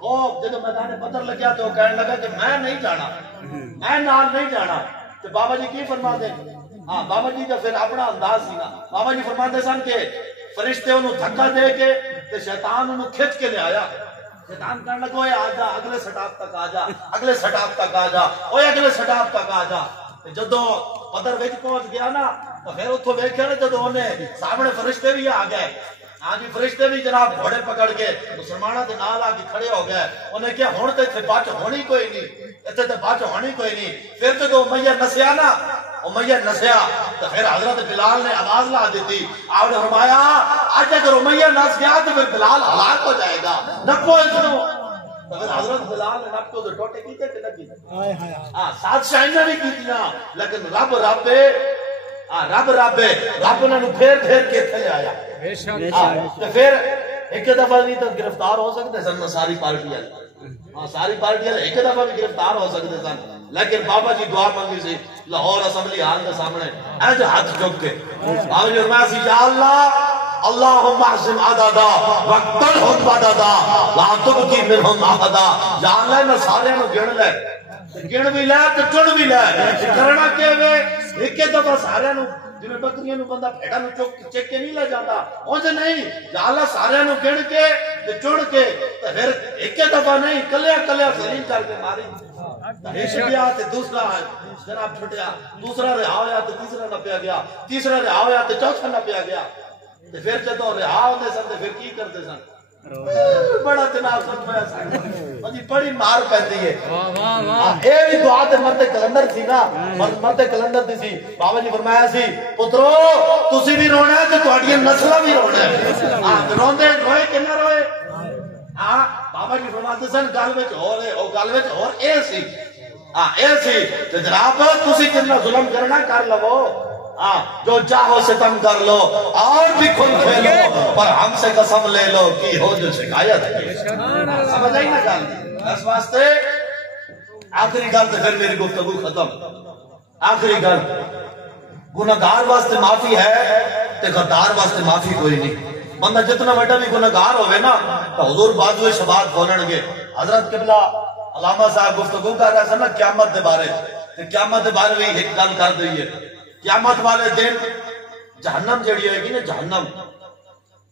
او جدوں میدان بدر لگیا تو کہنے لگا کہ میں نہیں جانا میں نال نہیں جانا تے بابا جی کی فرماتے ہاں بابا جی کا پھر اپنا انداز سی نا بابا جی فرماتے سن کہ فرشتے انہوں دھکا دے کے تے شیطان انہوں کھچ کے لے آیا شیطان کہنے لگا اوے آجا اگلے سٹاپ تک آجا اگلے سٹاپ تک آجا اوے اگلے سٹاپ تک آجا جدوں بدر وچ پہنچ گیا نا تو پھر اتھوں ویکھیا نا جدوں انہیں سامنے فرشتے بھی آ گئے ہاں جی فرشتے بھی جناب گھوڑے پکڑ کے مسلمانوں کے نال آ کے کھڑے ہو گئے انہیں کہا ہن تے ایتھے بچ ہونی کوئی نہیں ایتھے تے بچ ہونی کوئی نہیں پھر جدوں امیہ نسیا نا امیہ نسیا تو پھر حضرت بلال نے آواز لا دیتی آپ نے فرمایا آج اگر امیہ نس گیا تو پھر بلال ہلاک ہو جائے گا نپو اسنو تو پھر حضرت بلال نے نپ کو ٹوٹے کیتے کہ نہ کیتے ہاں سات شاہیاں بھی کیتیاں لیکن رب انہوں نے پھر کے لے آیا پھر ایک دفعہ نہیں تو گرفتار ہو سکتے سن ساری پارٹی ساری پارٹی ایک دفعہ بھی گرفتار ہو سکتے سن لیکن بابا جی دعا مانگی سی لاہور اسمبلی ہال کے سامنے ایسے ہاتھ چک کے بابا جی فرمایا سی یا اللہ اللہم احسن عددا وقتلہم بددا لا تبقی منہم احدا یا اللہ میں سارے نو گن لے گن بھی لے تو چن بھی لے کرنا کہ ایک دفعہ سارے نو جنہیں بکریاں نو بندہ پھیڑا نو چک کے نہیں لے جاتا انجھے نہیں یا اللہ سارے نو گن کے چن کے پھر ایک دفعہ نہیں کلیا سلیم کر کے ماری ایک گیا تے دوسرا جناب چھٹیا دوسرا رہا ہویا تے تیسرا نپیا گیا تیسرا رہا ہویا تے چوتھا نپیا گیا تے پھر جدوں رہا ہوندے سن تے پھر کی کرتے سن بڑا جناب سن پیا سن بڑی مار پیندی ہے اے بھی دعا تے مرتے کلندر سی نا مرتے کلندر دی سی بابا جی فرمایا سی پترو تسی بھی رونا ہے تے تہاڈیاں نسلاں بھی رونا ہے ہاں روندے روئے کہ نہ روئے ہاں بابا جی فرماتے سن گل وچ ہور ہے او گل وچ ہور اے سی ہاں اے سی تے جناب تسی کتنا ظلم کرنا کر لو جو چاہو ستم کر لو اور بھی کھل کھیلو پر ہم سے قسم لے لو کی ہو جو شکایت ہے سمجھ آئی نا گل اس واسطے آخری گل تے پھر میری گفتگو ختم آخری گل گناہگار واسطے معافی ہے تے غدار واسطے معافی کوئی نہیں بندہ جتنا بڑا بھی گناہگار ہوئے نا تو حضور بازوئے شباب کھولن گے حضرت قبلہ علامہ صاحب گفتگو کر رہے ہیں قیامت دے بارے قیامت دے بارے بھی ایک گل کر دئیے قیامت والے دن جہنم جڑی ہوئے گی نا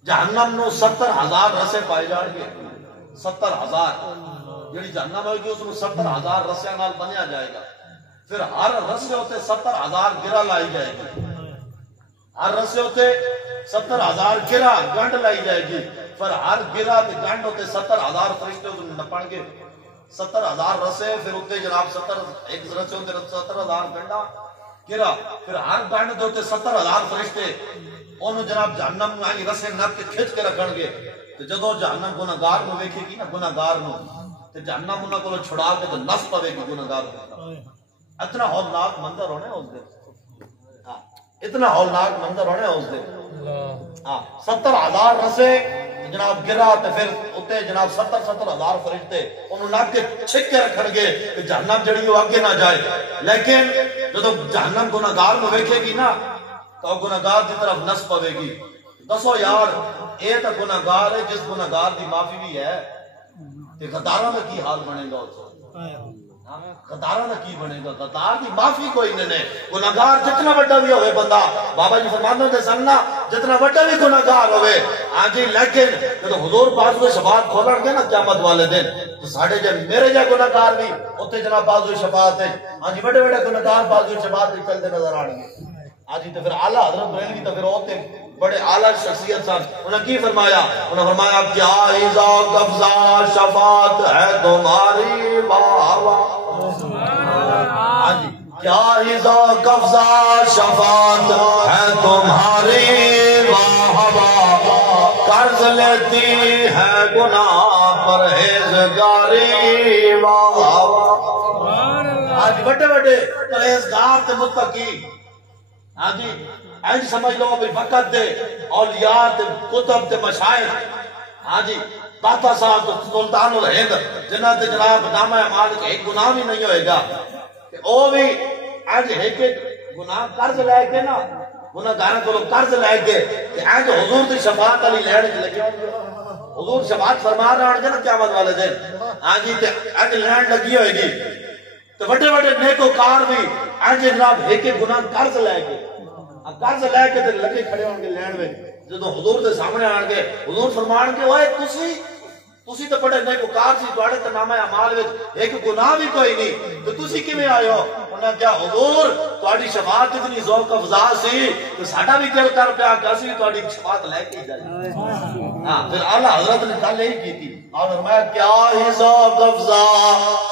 جہنم نو 70,000 رسے پائے جان گے 70,000 جڑی جہنم ہوئے گی اس نو 70,000 رسے نال بنیا جائے گا پھر ہر رسے ہوتے 70,000 گرہ لائی جائے گی ہر رسے ہوتے 70,000 گرہ گنڈ لائی جائے گی پھر ہر گرہ تے گنڈ ہوتے 70,000 فرشتے اس نے نپڑ گے 70,000 رسے پھر ہوتے جناب 70 ایک رسے ہوتے 70,000 گنڈا گرہ پھر ہر گنڈ دے ہوتے 70,000 فرشتے انہوں جناب جہنم میں آئی رسے نپ کے کھچ کے رکھن گے تو جدو جہنم گناہگار نو ویکھے گی نا گناہگار نو تو جہنم انہوں کو چھڑا کے تو نس پوے گی گناہگار نو اتنا ہولناک منظر ہونے اس دن اتنا ہولناک منظر ہونے اس دن 70,000 رسے جناب گرا تے پھر اتے جناب 70,000 فرشتے انہوں نک کے چھک کے رکھن گے کہ جہنم جڑی وہ آگے نہ جائے. لیکن جب جہنم گناہگار میں ویکھے گی نا تو گناہگار کی طرف نس پوے گی. دسو یار یہ تو گناہگار ہے جس گناہگار دی معافی بھی ہے تے غداراں دا کی حال بنے گا. غداراں دا کی بنے گا؟ غدار دی معافی کوئی نہیں. گناہگار جتنا بڑا بھی ہوئے بندہ, بابا جی فرماندے تے سننا, جتنا بڑا بھی گناہگار ہوئے ہاں جی, لیکن جب حضور بازو شفاعت کھولن گے نا قیامت والے دن تو ساڈے جے میرے جے گناہگار بھی اوتے جناب بازو شفاعت ہے ہاں جی, بڑے بڑے گناہگار بازو شفاعت تے چلتے نظر آن گے ہاں جی. تے پھر اعلیٰ حضرت بریلوی تو پھر اوتے بڑے اعلیٰ شخصیت سن. انہوں نے کی فرمایا؟ انہوں نے فرمایا کیا اذا قبضہ شفاعت ہے تمہاری واہ واہ. ہاں جی, کیا اذا قبضہ شفاعت ہے تمہاری واہ واہ, قرض لیتی ہے گناہ پرہیزگاری واہ واہ. ہاں جی, بڑے بڑے پرہیزگار تے متقی ہاں جی, اینج سمجھ لو بھی وقت دے اولیاء تے کتب تے مشائخ ہاں جی, داتا صاحب سلطان الہند جنہ تے جناب نامہ اعمال کے ایک گناہ بھی نہیں ہوئے گا کہ او بھی اینج ایک گناہ قرض لے کے نا گناہگاراں کو قرض لے کے کہ اینج حضور دی شفاعت علی لین وچ لگے حضور شفاعت فرما رہے ہیں نا قیامت والے دن ہاں جی, تے اینج لین لگی ہوئے گی تو بڑے بڑے نیکوکار بھی اینج جناب ایک گناہ قرض لے کے قرض لے کے تے لگے کھڑے ہون گے لین میں. جدوں حضور دے سامنے آن گے حضور فرمان گے اوئے تسی تے بڑے نیکوکار سی, تواڈے تے نامہ اعمال وچ ایک گناہ بھی کوئی نہیں تے تسی کیویں آئے ہو؟ انہاں کہیا حضور تواڈی شفاعت اتنی ذوق افزا سی تے ساڈا بھی دل کر پیا کہ اسی تواڈی شفاعت لے کے جائیں. ہاں پھر اعلیٰ حضرت نے گل یہی کی اور فرمایا کیا ہی ذوق افزا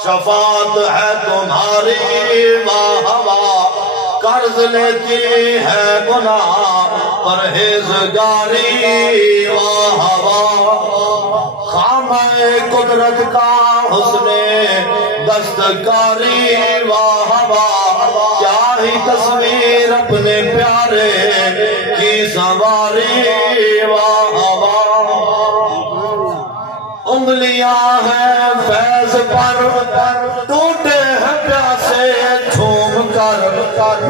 شفاعت ہے تمہاری واہ واہ, قرض لیتی ہے گناہ پرہیزگاری واہ واہ, خامہ قدرت کا حسن دستکاری واہ واہ, کیا ہی تصویر اپنے پیارے کی سواری واہ واہ, انگلیاں ہیں فیض پر ٹوٹے ہیں پیاسے جھوم کر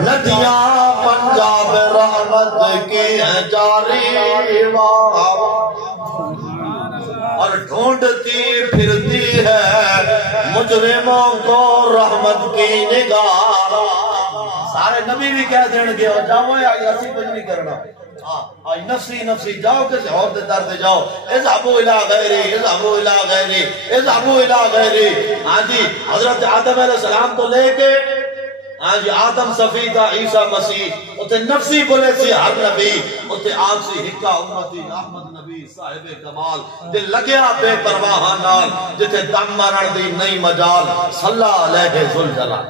ندیاں پنجاب رحمت کی ہیں جاری واہ, اور ڈھونڈتی پھرتی ہے مجرموں کو رحمت کی نگاہ. سارے نبی بھی کہہ دیں گے اور جاؤ ایسی کچھ نہیں کرنا نفسی نفسی جاؤ کسی اور دے در دے جاؤ, اذهبوا الى غیری اذهبوا الى غیری اذهبوا الى غیری. ہاں جی, حضرت آدم علیہ السلام تو لے کے ہاں جی آدم صفی تھا عیسیٰ مسیح اتے نفسی بولے سی ہر نبی اتے آج سی حکا امتی احمد نبی صاحب کمال دل لگیا بے پرواہ نال جتے دم مرن دی نہیں مجال صلی علیہ ذوالجلال.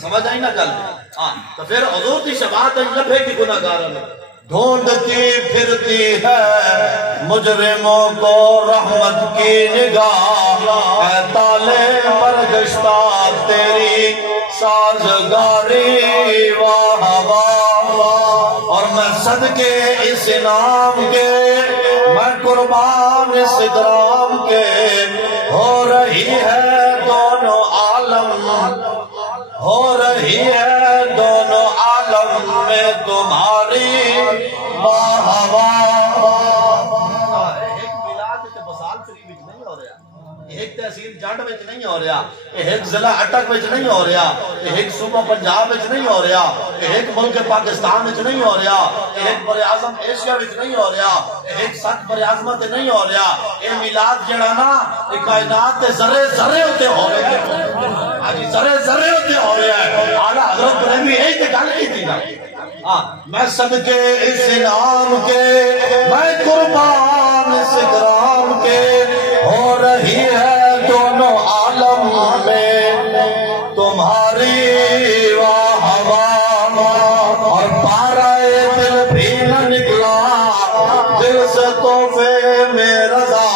سمجھ آئی نا گل؟ ہاں تو پھر حضور دی شفاعت لبھے کی گناہگاراں نے. ڈھونڈتی پھرتی ہے مجرموں کو رحمت کی نگاہ, اے تالے برگشتہ تیری سازگاری واہ واہ, اور میں صدقے اس نام کے میں قربان اس اکرام کے, ہو رہی ہے دونوں عالم ہو رہی ہے دونوں عالم میں تمہاری واہ واہ. ایک میلاد تے بسال شریف وچ نہیں ہو رہا, ایک تحصیل جنڈ وچ نہیں ہو رہا, ایک ضلع اٹک وچ نہیں ہو رہا, ایک صوبہ پنجاب وچ نہیں ہو رہا, ایک ملک پاکستان وچ نہیں ہو رہا, ایک بر اعظم ایشیا وچ نہیں ہو رہا, ایک سات بر اعظم تے نہیں ہو رہا. اے میلاد جڑا نا اے کائنات دے ذرے ذرے تے ہو رہا ہے, آج ذرے ذرے تے ہو رہا ہے. اعلیٰ حضرت بریلوی یہی تے گل کی تھی نا, میں صدقے اس نام کے میں قربان اس اکرام کے, ہو رہی ہے دونوں عالم میں تمہاری واہ واہ, اور پارا دل بھی نہ نکلا دل سے تحفے میں رضا,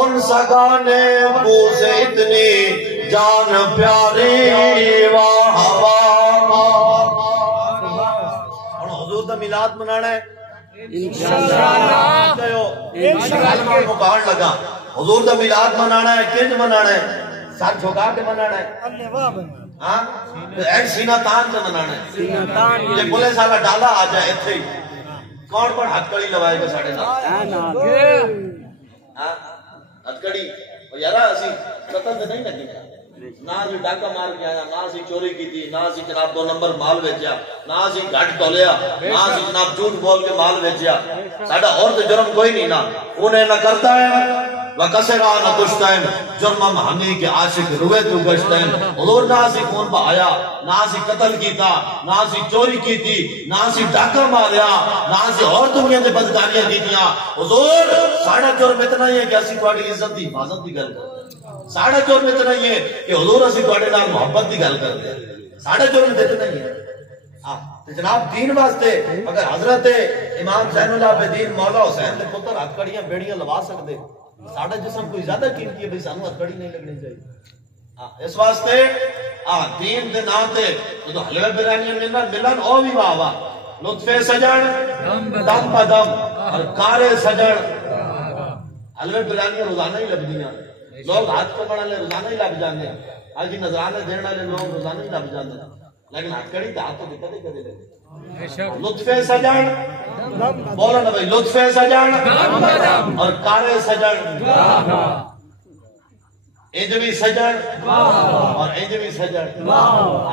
ان سگانے بو سے اتنی جان پیاری واہ واہ. اور حضور دا میلاد منانا ہے انشاءاللہ. کلمہ مکان لگا حضور دا میلاد منانا ہے کنج منانا ہے سر جھکا کے منانا ہے ہاں ایک سینہ تان سے منانا ہے یہ بولے سالا ڈالا آ جائے اتھے ہی کون پر ہتھ کڑی لوائے گا ساڑھے نال ہتھ کڑی یارا اسی قتل سے نہیں لگی نہ اسی ڈاکہ مار کے آیا نہ اسی چوری کی تھی نہ اسی جناب 2 نمبر مال بیچیا نہ اسی گھٹ تولیا نہ اسی جناب جھوٹ بول کے مال بیچیا ساڑھا اور تو جرم کوئی نہیں نا انہیں نہ کرتا ہے وَقَسِرَا نہ کشتین جرمم ہمی کے عاشق روئے تو گشتین حضور نہ اسی خون بہایا نہ اسی قتل کیتا نہ اسی چوری کی تھی نہ اسی ڈاکہ ماریا نہ اسی اور دنیا دے بدکاریاں کی دیا حضور ساڑھا جرم اتنا ہی ہے کہ اسی تھوڑی عزت دی حفاظت دی گل کرتے ساڑھا جرم اتنا ہی ہے کہ حضور اسی تھوڑے نال محبت دی گل کرتے ساڑھا جرم اتنا ہی ہے جناب دین واسطے اگر حضرت امام زین العابدین مولا حسین دے پتر ہتھ کڑیاں بیڑیاں لوا سکتے ساڑھا جسم کوئی زیادہ قیمتی ہے بھئی سانو ہتھ کڑی نہیں لگنی چاہیے اس واسطے دین دے نام تے تو حلوہ بریانی ملن او بھی واہ لطف سجن دم بدم اور کار سجن حلوہ بریانی روزانہ ہی لگ دیاں لوگ ہاتھ کو بڑھا لے روزانہ ہی لگ جاندے آج کی نظرانے دینا لے لوگ روزانہ ہی لگ جاندے لیکن ہاتھ کڑی تو ہاتھ تو دکھتے لگے لطف سجن بولو نا بھائی لطف سجن اور کار سجن انجوی سجن اور انجوی سجن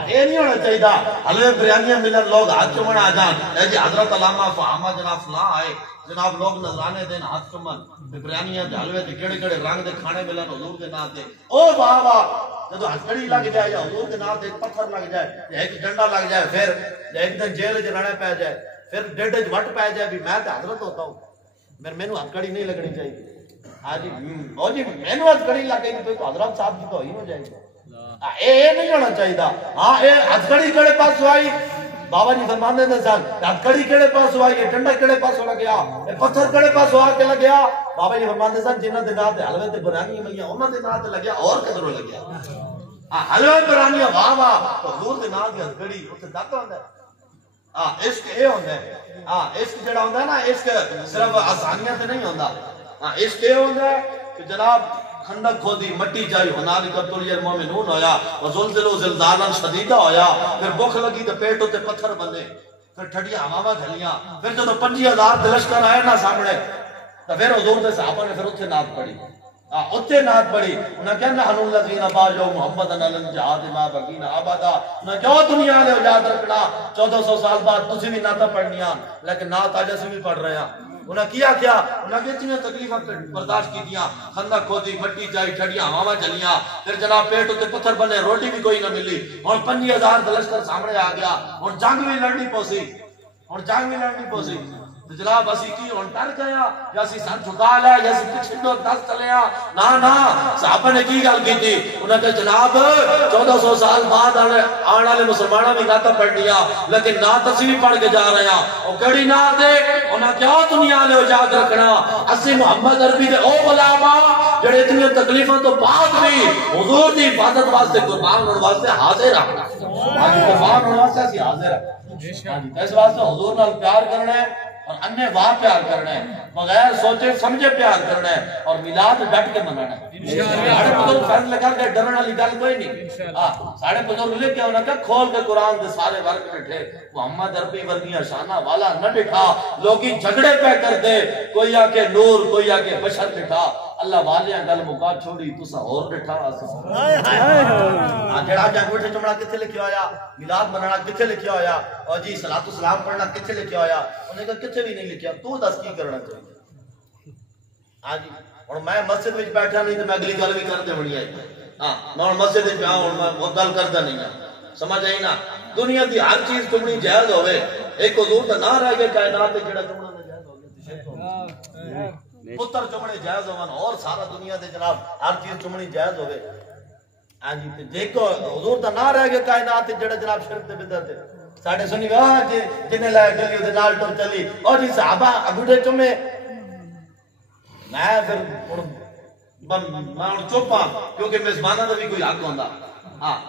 یہ نہیں ہونا چاہیے حلوے بریانیاں ملن لوگ ہاتھ چمن آ جان اے جی حضرت علامہ فہامہ جناب فلاں آئے جناب لوگ نظرانے دین ہاتھ چمن بریانیاں دے حلوے دے کیڑے کیڑے رنگ دے کھانے ملن حضور دے نام تے او واہ واہ جدو ہتھکڑی لگ جائے یا حضور کے نام ایک پتھر لگ جائے یا ایک ڈنڈا لگ جائے پھر ایک دن جیل جرانے پہ جائے پھر ڈیڈ وٹ پہ جائے بھی میں تے حضرت ہوتا ہوں میں نے ہتھکڑی نہیں لگنی چاہیے ہاں جی او جی میں نے ہتھکڑی لگ گئی تو حضرت صاحب کی توہین ہو جائے گی اے نہیں ہونا چاہیے ہاں اے ہتھکڑی کیڑے پاس آئی بابا جی فرماندے نے سن ہتھکڑی کیڑے پاس آئی یہ ڈنڈا کیڑے پاس لگیا اے پتھر کیڑے پاس آ کے لگیا بابا جی فرماندے سن جنہاں دے نام تے حلوے تے بریانی ملیاں انہاں دے نام تے لگیا اور کدروں لگیا حلوہ برانیاں واہ واہ حضور دے نام دی ہتھکڑی اوتھے ڈاکا ہوندا ہے عشق اے ہوندا ہے عشق جڑا ہوندا ہے نا عشق صرف آسانیاں تے نہیں ہوندا عشق اے ہوندا ہے کہ جناب خندق کھودی مٹی جائی ہنالک ابتلی المومنون ہویا وزلزلوا زلزالا شدیدا ہویا پھر بھوک لگی تے پیٹ تے پتھر بنے پھر ٹھڈیاں ہواواں جھلیاں پھر جدوں 50,000 دے لشکر آئے نا سامنے تے پھر حضور دے صحابہ نے پھر اوتھے نعت پڑھی اتنے نعت پڑھی انہاں کہا نحن الذین باجوا محمدن علی الجہاد ما بقینا ابدا نہ جو دنیا نے یاد رکھنا 1400 سال بعد تسی بھی نعت پڑھنیاں لیکن نعت اج اسی بھی پڑھ رہے ہیں انہاں کیا انہاں کتنی تکلیفاں برداشت کیتیاں خندق کھودی مٹی جائی ٹھڈیاں ہواواں چلیاں پھر جناب پیٹ تے پتھر بنے روٹی بھی کوئی نہ ملی ہن 50,000 لشکر سامنے آ گیا ہن جنگ بھی لڑنی پوسی جناب اسی کی ہن ڈر گیا یا اسی سر جھکا لیا یا اسی پیچھے تو دس چلیا نا صحابہ نے کی گل کی تھی انہاں کہ جناب 1400 سال بعد آنے والے مسلمانوں بھی نعت پڑھنیاں لیکن نعت اسی بھی پڑھ کے جا رہے ہیں اور کیڑی نعت ہے انہاں کیا دنیا نے یاد رکھنا اسی محمد عربی دے او علماء جڑے اتنی تکلیفاں تو بعد بھی حضور دی عبادت واسطے قربان ہونے واسطے حاضر ہیں قربان ہونے واسطے اسی حاضر ہیں اس واسطے حضور نال پیار کرنا ہے اور انہیں واہ پیار کرنا ہے بغیر سوچے سمجھے پیار کرنا ہے اور میلاد ڈٹ کے منانا ہے ساڑھے بزرگ فرض لگا کے ڈرنا لی گل کوئی نہیں ساڑھے بزرگ لے کے انہوں نے کھول کے قرآن دے سارے ورک بیٹھے محمد عربی ورگیاں شانہ والا نہ بٹھا لوگی جھگڑے پہ کر دے کوئی آکے نور کوئی آکے بشر بٹھا اللہ والیاں گل مکا چھوڑی تسا اور بٹھا جڑا جا گوٹھے چمڑا کتھے لکھیا ہویا میلاد منانا کتھے لکھیا ہویا اور جی صلاۃ السلام پڑھنا کتھے لکھیا ہویا انہیں کہا کتھے بھی نہیں لکھیا تو دس کی کرنا چاہیے ہاں جی اور میں مسجد وچ بیٹھا نہیں تو میں اگلی گل بھی کرتے بڑی آئی میں مسجد وچ آؤں میں وہ گل کرتا نہیں سمجھ آئی نا دنیا دی ہر چیز چمنی جائز ہوئے ایک حضور دا نہ رہ گیا کائنات جڑا چمنا نہ جائز ہو گیا پتر چمنے جائز ہوون اور سارا دنیا دے جناب ہر چیز چمنی جائز ہوئے ہاں جی دیکھو حضور دا نہ رہ گیا کائنات جڑا جناب شرک تے بدعت ہے ساڈے سنی واہ جن لے گلی دے نال ٹر چلی اور جی صحابہ انگوٹھے چومے میں پھر میں چپ ہاں کیونکہ میزباناں دا بھی کوئی حق ہوندا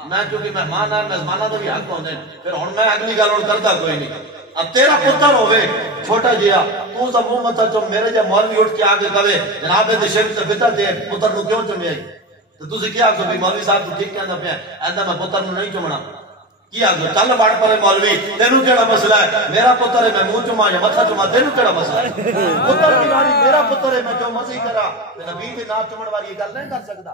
میں کیونکہ مہمان ہاں میزباناں دا بھی حق ہوندے پھر ہن میں اگلی گل کردا کوئی نہیں اب تیرا پتر ہوئے چھوٹا جیا تو سب منہ مت چم میرے جا مولوی اٹھ کے آگے کہے جناب دے شرک تے بدعت دے پتر نو کیوں چمیائی تو تسی کیا کہ مولوی صاحب تو ٹھیک کہندا پیا ایندا میں پتر نو نہیں چمنا کیا کہ چل بڑ پڑے مولوی تینوں کیڑا مسئلہ ہے میرا پتر ہے میں منہ چما یا متھا چما تینوں کیڑا مسئلہ ہے پتر کی باری میرا پتر ہے میں جو مرضی کرا تے نبی دے نام چمن والی یہ گل نہیں کر سکدا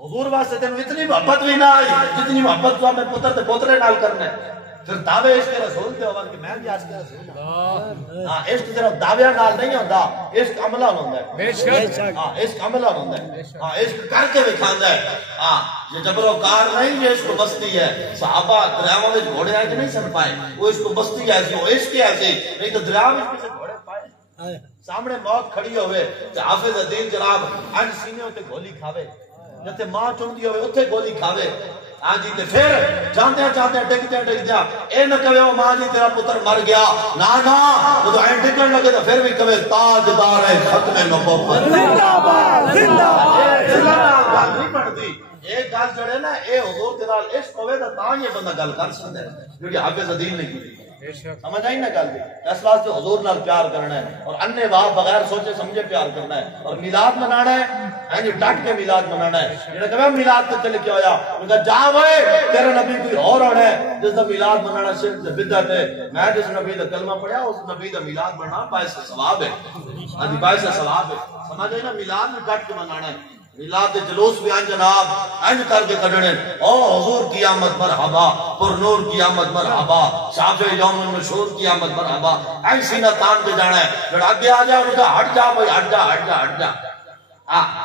حضور واسطے تینوں اتنی محبت بھی نہ آئی جتنی محبت تو میں پتر تے پوترے نال کرنا ہے پھر دعوے عشق رسول تے ہوون کہ میں بھی عاشق رسول ہاں عشق صرف دعویاں نال نہیں ہوندا عشق عملاں ہوندا ہے بے شک ہاں عشق عملاں ہوندا ہے ہاں عشق کر کے دکھاندا ہے ہاں یہ جبر و کار نہیں یہ عشق بستی ہے صحابہ دریاواں وچ گھوڑے آ کے نہیں سن پائے وہ عشق بستی ہے وہ عشق ہے نہیں تو دریا وچ کسے گھوڑے پائے سامنے موت کھڑی ہوئے تے حافظ الدین جناب انج سینے تے گولی کھاوے جتے ماں چوندی ہوئے اوتھے گولی کھاوے ہاں جی تے پھر جاندے جاندے ڈگدے اے نہ کہے او ماں جی تیرا پتر مر گیا نا نا تو این ڈگن لگے تو پھر بھی کہے تاجدار ہے ختم نبوت زندہ باد زندہ باد گل نہیں بنتی ایک گل جڑے نا اے حضور دے نال عشق ہوے تا یہ بندہ گل کر سکدا ہے جڑی حافظ الدین نے کی سمجھ آئی نا گل دی اس واسطے حضور نال پیار کرنا ہے اور انے واہ بغیر سوچے سمجھے پیار کرنا ہے اور میلاد منانا ہے ہاں جی ڈٹ کے میلاد منانا ہے جڑا کہ میلاد تے چل کے آیا ان کا جا اوئے تیرا نبی کوئی اور ہونا ہے جس دا میلاد منانا شرک تے بدعت ہے میں جس نبی دا کلمہ پڑھیا اس نبی دا میلاد منانا باعث ثواب ہے ہاں جی باعث ثواب ہے سمجھ آئی نا میلاد میں ڈٹ کے منانا ہے میلاد جلوس بھی آن جناب انج کر کے کھڑنے او حضور کی آمد مرحبا پر نور کی آمد مرحبا شافع یوم المشہور کی آمد مرحبا این سینہ تان کے جانا ہے جڑا آگے آ جائے ان کا ہٹ جا بھائی ہٹ جا ہٹ جا ہٹ جا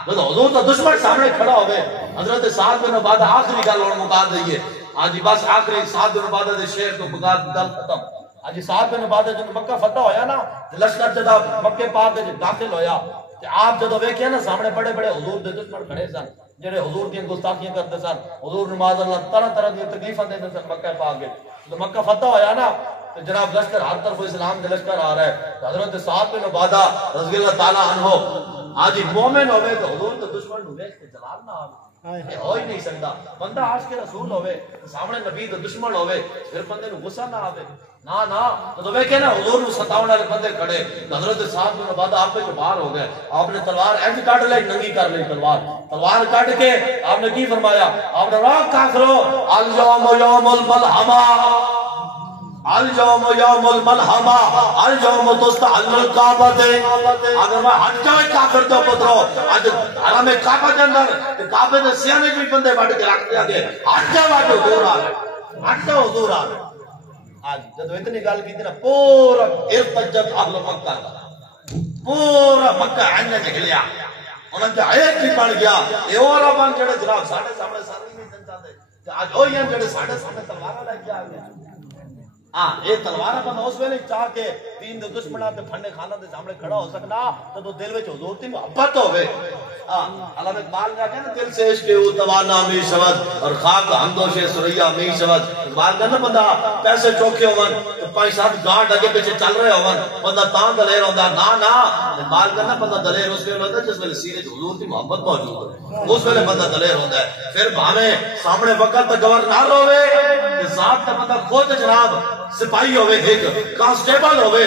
تو حضور تو دشمن سامنے کھڑا ہوئے حضرت سعد بن عبادہ آخری گل اور مکا دئیے آج بس آخری سعد بن عبادہ دے شعر کو بگا گل ختم آج سعد بن عبادہ جب مکہ فتح ہویا نا لشکر جدا مکے پاک جب داخل ہویا آپ جدو ویکھیا نا سامنے بڑے بڑے حضور دے دشمن کھڑے سن جڑے حضور کی گستاخیاں کرتے سن حضور نماز اللہ طرح طرح دی تکلیفاں دیندے سن مکہ پاک تو مکہ فتح ہویا نا تو جناب لشکر ہر طرف اسلام دے لشکر آ رہا ہے حضرت سعد بن عبادہ رضی اللہ تعالی عنہ آج مومن ہوئے تو حضور دے دشمن نو ویکھ کے جلال نہ آوے یہ ہو ہی نہیں سکتا بندہ عاشق رسول ہوئے سامنے نبی دے دشمن ہوئے پھر بندے نو غصہ نہ آوے نا نا تو ویکھے نا حضور نو ستاون والے بندے کھڑے حضرت سعد بن عبادہ آپ پہ باہر ہو گئے آپ نے تلوار ایسے کاٹ لی ننگی کر لی تلوار کاٹ کے آپ نے کی فرمایا آپ نے راہ کافرو اليوم یوم الملحمہ اليوم یوم الملحمہ اليوم تستحل الکعبہ اگر میں ہٹ جائے کافر دے پترو آج حرم کعبہ کے اندر کعبے دے سیانے بھی بندے بڑھ کے رکھ دیا گئے ہٹ جائے واٹو حضور آ گئے ہٹ جائے حضور آ گئے آج جب اتنی گل کی تھی نا پورا ارتجت اہل مکہ پورا مکہ آنے نکلیا انہوں نے ایک ہی بن گیا یہ اور بن جڑے جناب ساڑھے سامنے سامنے نہیں دن چاہتے آج ہوئی ہیں جڑے ساڑھے سامنے تلوارہ لے کے آگئے ہاں یہ تلوارہ بندہ اس ویلے چاہ کے دین دے دشمنہ تے پھنڈے خانہ دے سامنے کھڑا ہو سکنا تو دل وچ حضور دی محبت ہوئے علامہ اقبال نے کہا نا دل سے عشق او توانا می شود اور خاک ہندوش سریا می شود اقبال کہنا بندہ پیسے چوکے ہون پانچ سات گانٹ اگے پیچھے چل رہے ہون بندہ تاں دلیر ہوندا نا نا اقبال کہنا بندہ دلیر اس ویلے ہوندا جس ویلے سینے حضور دی محبت موجود ہے اس ویلے بندہ دلیر ہوندا ہے پھر بھاویں سامنے وقت گورنر ہوے تے ذات تے بندہ خود جناب سپاہی ہوئے ایک کانسٹیبل ہوئے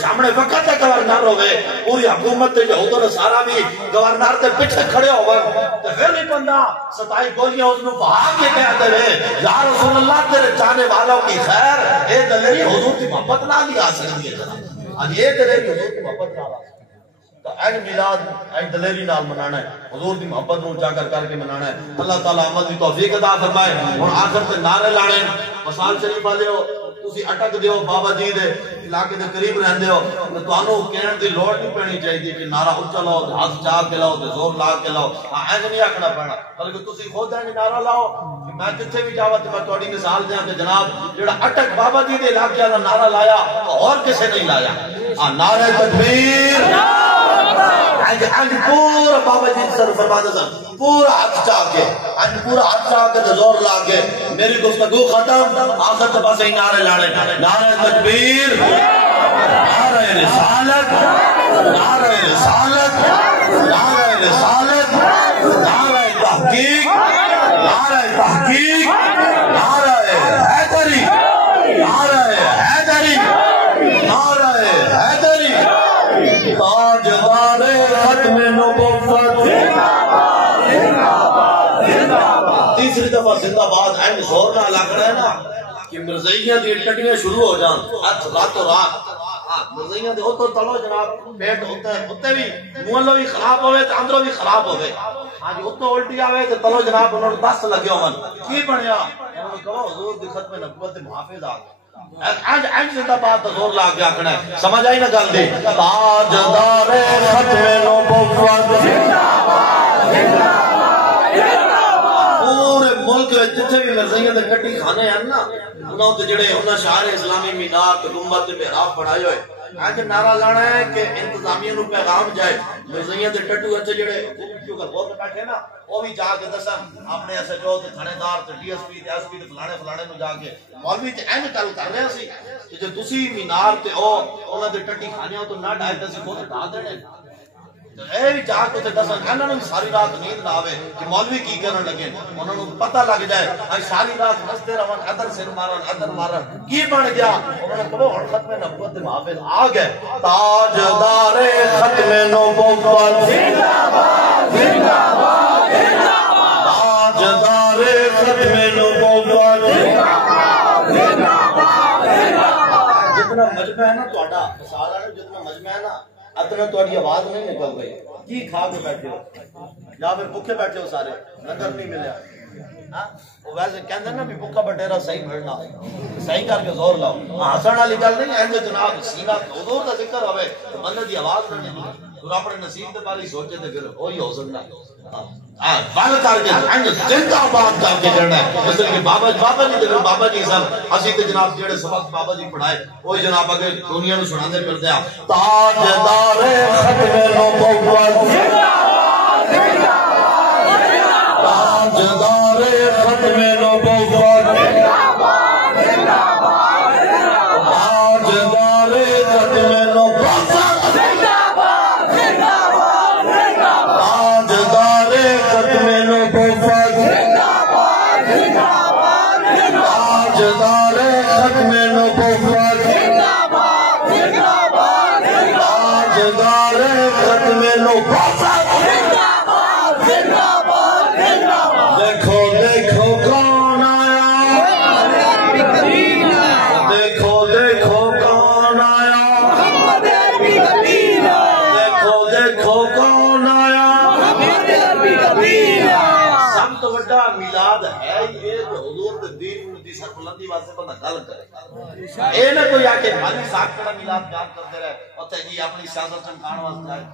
سامنے وقت گورنر ہوئے پوری حکومت تے یہود و نصارا بھی گورنر تے پیچھے کھڑے ہوئے تے پھر بھی بندہ ستائی گولیاں اس نے بہا کے کہتے رہے یا رسول اللہ تیرے چاہنے والوں کی خیر اے دلیری حضور کی محبت نہ دی آ سکتی ہے جناب آج یہ دلیری حضور کی محبت نہ آ سکتی تو این میلاد این دلیری نال منانا ہے حضور دی محبت نو جاگر کر کے منانا ہے اللہ تعالیٰ عمل دی توفیق عطا فرمائے اور آخر تے نعرے لانے مسال شریف والے ہو تسی اٹک دیو بابا جی دے علاقے دے قریب رہندے ہو تو انہوں کہنے دی لوڑ نہیں پڑنی چاہیے کہ نعرہ اچھا لاؤ ہاتھ چاہ کے لاؤ زور لا کے لاؤ ایسے نہیں آکھنا پڑنا بلکہ تسی خود ہے نعرہ لاؤ میں جتھے بھی جاوا تے میں تہاڈی مثال دیاں کہ جناب جڑا اٹک بابا جی دے علاقے دا نعرہ لایا اور کسے نہیں لایا نعرہ تکبیر آج پورا بابا جی سر فرماتے سن پورا ہاتھ چاہ کے آج پورا ہاتھ چاہ کے زور لا کے میری گفتگو ختم آخر تو بس ہی نعرے لانے نعرہ تکبیر نعرہ رسالت نعرہ رسالت نعرہ رسالت نعرہ تحقیق نعرہ تحقیق نعرہ حیدری نعرہ حیدری، نعرہ حیدری، تاجدار ختم نبوت، تیسری دفعہ زندہ باد اینڈ زور نہ لگ رہا ہے نا کہ مرزائیاں دی ٹٹیاں شروع ہو جان راتوں رات مرزائیاں دے اتو تلو جناب پیٹ ہوتے بھی مولو بھی خراب ہوئے تے اندروں بھی خراب ہوئے ہاں جی اتو الٹی آوے تے تلو جناب انہوں نے 10 لگے ہون کی بنیا انہوں نے کہا حضور دی ختم نبوت محافظ آ گئے اینڈ زندہ باد تو زور لا کے آکھنا ہے سمجھ آئی نا گل دی تاجدار ختم نبوت زندہ باد زندہ پورے ملک جتھے بھی مرزائیاں دے کٹی کھانے ہیں نا انہوں تے جڑے انہاں شہر اسلامی مینار تے گنبد تے محراب بنائے ہوئے آج نعرہ لانا ہے کہ انتظامیہ نو پیغام جائے مرزائیاں دے ٹٹو اچھے جڑے کیوں کر بہت بیٹھے نا وہ بھی جا کے دسن اپنے ایسے جو تے تھانے دار تے ڈی ایس پی تے ایس پی تے فلانے نو جا کے مولوی تے این گل کر رہے سی کہ جو تسی مینار تے او انہاں دے ٹٹی کھانے ہو تو نہ ڈائے تے سی خود ڈا دینے اے بھی جا کے دسن انہاں نوں ساری رات نیند نہ آوے کہ مولوی کی کرن لگے انہاں نوں پتہ لگ جائے اج ساری رات ہستے رہن ادھر سر مارن کی بن گیا انہوں نے کہو ہن ختم نبوت دے محافظ آ گئے تاجدار ختم نبوت زندہ باد زندہ باد زندہ باد تاجدار ختم نبوت زندہ باد زندہ باد زندہ باد جتنا مجمع ہے نا تہاڈا مثال ہے جتنا مجمع ہے نا اتنا تھوڑی آواز نہیں نکل رہی کی کھا کے بیٹھے ہو یا پھر بھوکے بیٹھے ہو سارے نظر نہیں ملیا وہ ویسے کہندے نا بھی بھوکا بٹیرا صحیح بھرنا صحیح کر کے زور لاؤ ہسن والی گل نہیں ہے جناب سینہ حضور دا ذکر ہوے تو بندے دی آواز نہ نکلے تو اپنے نصیب دے بارے سوچے تے پھر وہی ہو سکتا ہاں بل کر کے زندہ باد کر کے کرنا ہے مثل کہ بابا جی تے بابا جی سن اسی تے جناب جڑے سبق بابا جی پڑھائے وہی جناب اگے دنیا نو سناندے پھردے آ تاجدار ختم نبوت زندہ باد زندہ باد تاجدار ختم نبوت زندہ باد زندہ باد تاجدار ختم نبوت زندہ باد زندہ باد زندہ باد تاجدار ختم نبوت زندہ باد زندہ باد تاجدار ختم نبوت زندہ باد زندہ باد تاجدار ختم نبوت زندہ باد زندہ باد زندہ باد دیکھو دیکھو کون آیا دیکھو دیکھو کون آیا دیکھو دیکھو کون آیا سب تو بڑا میلاد ہے یہ جو حضور دے دین دی سربلندی واسطے بندہ گل کرے اے نہ کوئی آ کے بھائی ساکھ میلاد بیان کرتے رہے اور تے جی اپنی سیاست چمکان واسطے آئے